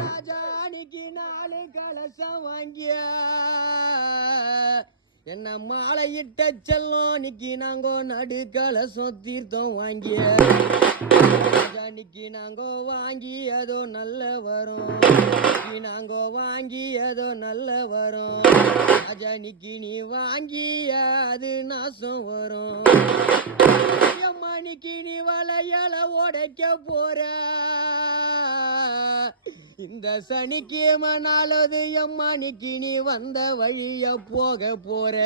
ராஜாணிக்கு நாலு கலசம் வாங்கிய. என்ன மாலையிட்ட செல்லம் நிக்கி நாங்கோ நடு கலசம் தீர்த்தம் வாங்கிய. ராஜாணிக்கு நாங்கோ வாங்கி அதோ நல்ல வரும். நாங்கோ வாங்கி அதோ நல்ல வரும். ராஜா நிக்கி நீ வாங்கிய அது நாசம் வரும். மணிக்கு நீ வளையல உடைக்க போறா. இந்த சனிக்கிழமை நாளது எம்மணிக்கு நீ வந்த வழிய போக போற.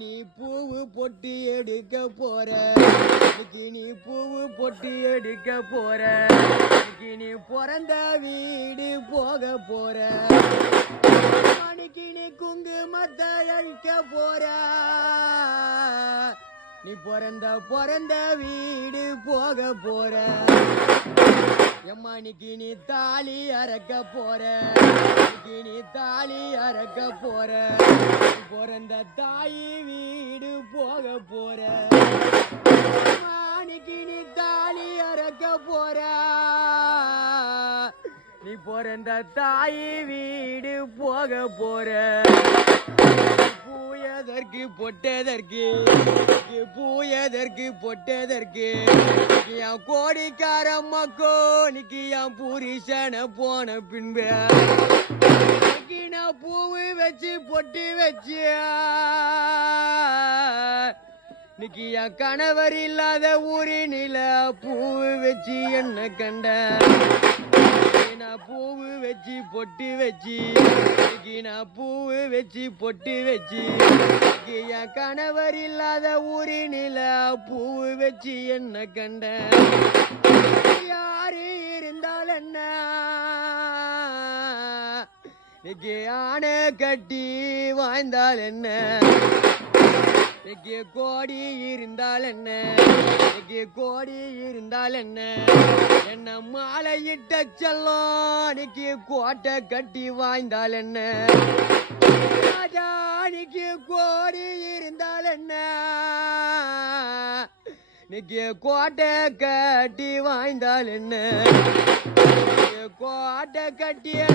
நீ பூவு பொட்டி எடுக்க போற. இன்னைக்கு நீ பூவு பொட்டி எடுக்க போற. இன்னைக்கு நீ பிறந்த வீடு போக போற. மணிக்கு நீ குங்குமத்தை அழிக்க போற. நீ பிறந்த பிறந்த வீடு போக போற. எம்மானிக்கு நீ தாலி அறக்க போற. இன்னைக்கு நீ தாலி அறக்க போற. பிறந்த தாய் வீடு போக போற. எம்மானிக்கு நீ தாலி அறக்க போற. நீ பிறந்த தாய் வீடு போக போற. பூயதற்கு பொட்டதற்கு பூயதற்கு பொட்டதற்கு. என் கோடிக்கார மக்கோ நிக்கு என் புருஷன போன பின்பு. நான் பூவு வச்சு பொட்டு வச்சு. இன்னைக்கு என் கணவர் இல்லாத ஊரினில பூவு வச்சு என்ன கண்ட. நான் பூவு வச்சு பொட்டு வச்சு. நான் பூவு வச்சு பொட்டு வச்சு. என் கணவர் இல்லாத ஊரினில பூவு வச்சு என்ன கண்ட? யாரு இருந்தால் என்ன? இன்னைக்கு கட்டி வாழ்ந்தால் என்ன? எங்கே கோடி இருந்தால் என்ன? எங்கே கோடி இருந்தால் என்ன? என்ன மாலையிட்ட செல்லம் இன்னைக்கு கோட்டை கட்டி வாய்ந்தால் என்ன? ராஜா இன்னைக்கு கோடி இருந்தால் என்ன? இன்னைக்கு கோட்டை கட்டி வாய்ந்தால் என்ன? கோட்டை கட்டியா?